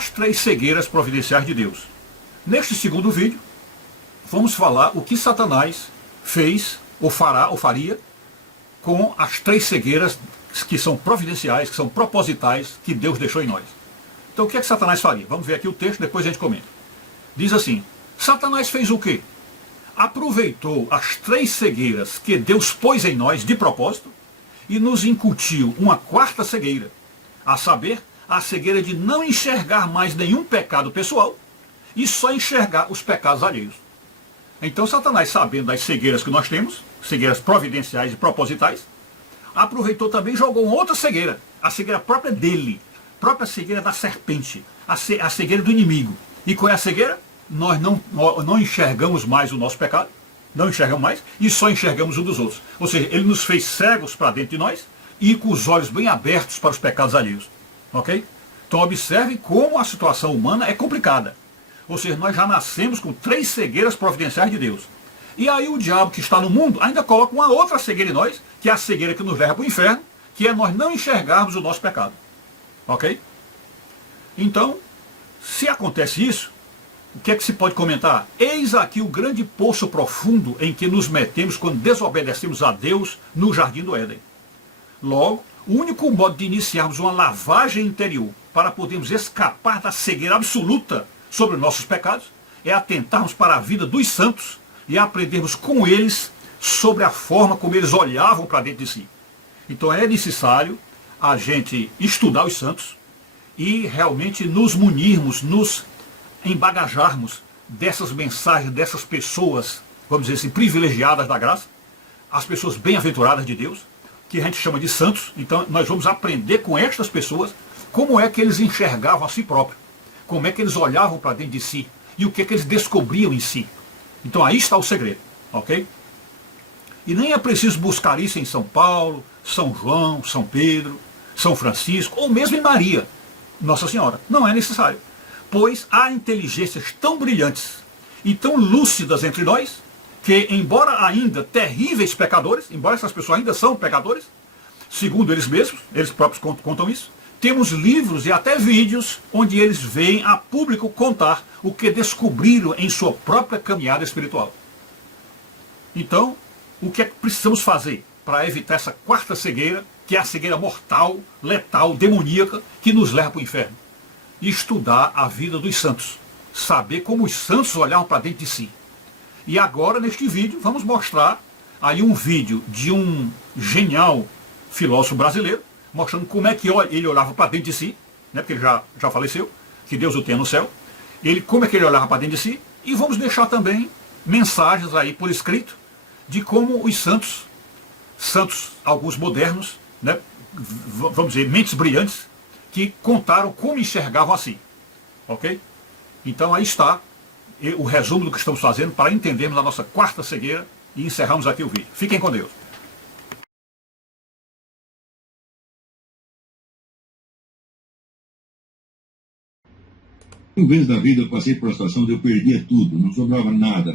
as 3 cegueiras providenciais de Deus. Neste segundo vídeo, vamos falar o que Satanás fez, ou fará, ou faria, com as 3 cegueiras que são providenciais, que são propositais, que Deus deixou em nós. Então o que é que Satanás faria? Vamos ver aqui o texto, depois a gente comenta. Diz assim: Satanás fez o quê? Aproveitou as 3 cegueiras que Deus pôs em nós de propósito e nos incutiu uma 4ª cegueira, a saber, a cegueira de não enxergar mais nenhum pecado pessoal e só enxergar os pecados alheios. Então Satanás, sabendo das cegueiras que nós temos, cegueiras providenciais e propositais, aproveitou também e jogou uma outra cegueira, a cegueira própria dele, própria cegueira da serpente, a cegueira do inimigo. E qual é a cegueira? Nós não enxergamos mais o nosso pecado, não enxergamos mais, e só enxergamos o dos outros. Ou seja, ele nos fez cegos para dentro de nós e com os olhos bem abertos para os pecados alheios. Ok? Então observe como a situação humana é complicada. Ou seja, nós já nascemos com 3 cegueiras providenciais de Deus. E aí o diabo que está no mundo ainda coloca uma outra cegueira em nós, que é a cegueira que nos leva para o inferno, que é nós não enxergarmos o nosso pecado. Ok? Então, se acontece isso, o que é que se pode comentar? Eis aqui o grande poço profundo em que nos metemos quando desobedecemos a Deus no jardim do Éden. Logo, o único modo de iniciarmos uma lavagem interior para podermos escapar da cegueira absoluta sobre nossos pecados é atentarmos para a vida dos santos e aprendermos com eles sobre a forma como eles olhavam para dentro de si. Então é necessário a gente estudar os santos e realmente nos munirmos, nos embagajarmos dessas mensagens, dessas pessoas, vamos dizer assim, privilegiadas da graça, as pessoas bem-aventuradas de Deus, que a gente chama de santos. Então nós vamos aprender com estas pessoas como é que eles enxergavam a si próprios, como é que eles olhavam para dentro de si e o que é que eles descobriam em si. Então aí está o segredo, ok? E nem é preciso buscar isso em São Paulo, São João, São Pedro, São Francisco, ou mesmo em Maria, Nossa Senhora. Não é necessário, pois há inteligências tão brilhantes e tão lúcidas entre nós, que embora ainda terríveis pecadores, embora essas pessoas ainda são pecadores, segundo eles mesmos, eles próprios contam isso, temos livros e até vídeos onde eles vêm a público contar o que descobriram em sua própria caminhada espiritual. Então, o que é que precisamos fazer para evitar essa 4ª cegueira, que é a cegueira mortal, letal, demoníaca, que nos leva para o inferno? Estudar a vida dos santos, saber como os santos olhavam para dentro de si. E agora, neste vídeo, vamos mostrar aí um vídeo de um genial filósofo brasileiro, mostrando como é que ele olhava para dentro de si, né, porque ele já faleceu, que Deus o tenha no céu, como é que ele olhava para dentro de si, e vamos deixar também mensagens aí por escrito, de como os santos, alguns modernos, né, vamos dizer, mentes brilhantes, que contaram como enxergavam assim, ok? Então aí está o resumo do que estamos fazendo para entendermos a nossa 4ª cegueira e encerramos aqui o vídeo. Fiquem com Deus. Uma vez na vida eu passei por uma situação onde eu perdia tudo, não sobrava nada.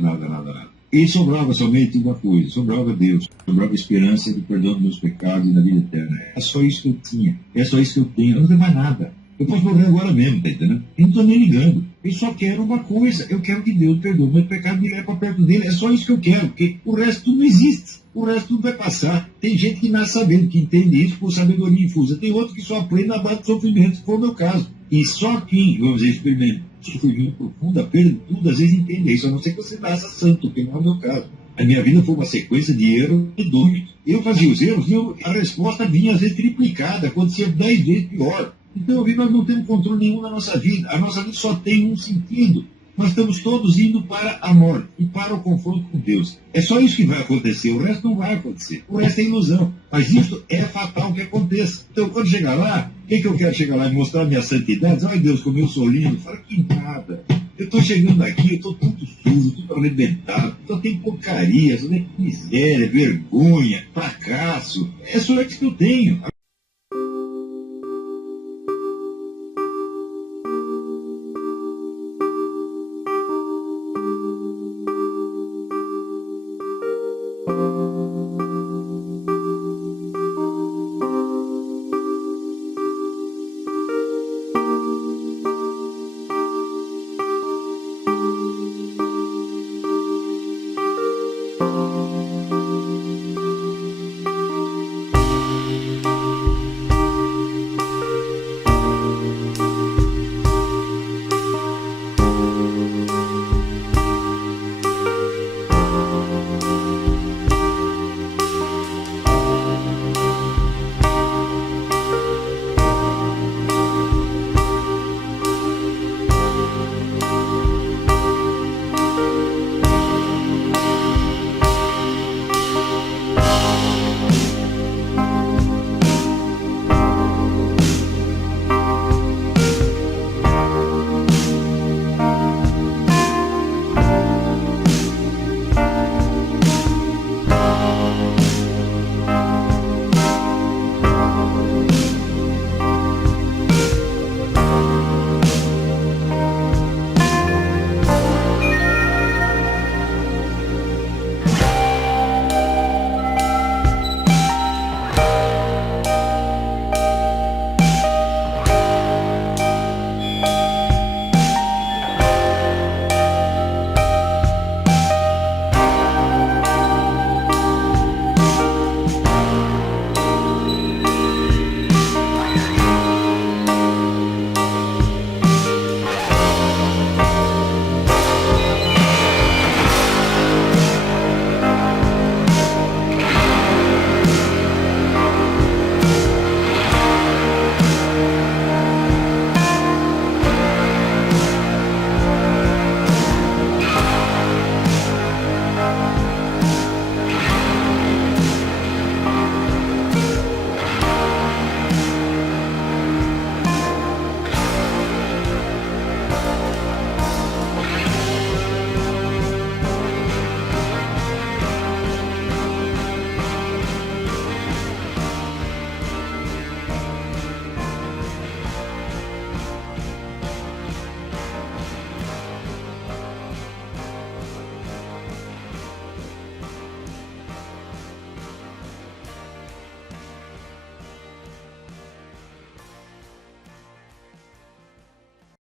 E sobrava somente uma coisa, sobrava Deus, sobrava a esperança do perdão dos meus pecados e da vida eterna. É só isso que eu tinha, é só isso que eu tenho, eu não tenho mais nada. Eu posso morrer agora mesmo, tá entendendo? Eu não estou nem ligando. Eu só quero uma coisa, eu quero que Deus perdoe meus pecados e me leve para perto dele. É só isso que eu quero, porque o resto tudo não existe. O resto tudo vai passar. Tem gente que nasce sabendo, que entende isso por sabedoria infusa. Tem outro que só aprende na base do sofrimento, se for o meu caso. E só quem, vamos dizer, experimenta sofrimento profundo, a perda de tudo, às vezes entende isso. A não ser que você nasça santo, que não é o meu caso. A minha vida foi uma sequência de erros e dúvidas. Eu fazia os erros e a resposta vinha, às vezes, triplicada, acontecia 10 vezes pior. Então, eu vi, nós não temos controle nenhum na nossa vida. A nossa vida só tem um sentido. Nós estamos todos indo para a morte e para o confronto com Deus. É só isso que vai acontecer, o resto não vai acontecer. O resto é ilusão. Mas isso é fatal que aconteça. Então, quando chegar lá, o que eu quero chegar lá e mostrar minha santidade? Ai, Deus, como eu sou lindo. Fala que nada. Eu estou chegando aqui, eu estou tudo sujo, tudo arrebentado. Só tem porcaria, só tem miséria, vergonha, fracasso. É só isso que eu tenho.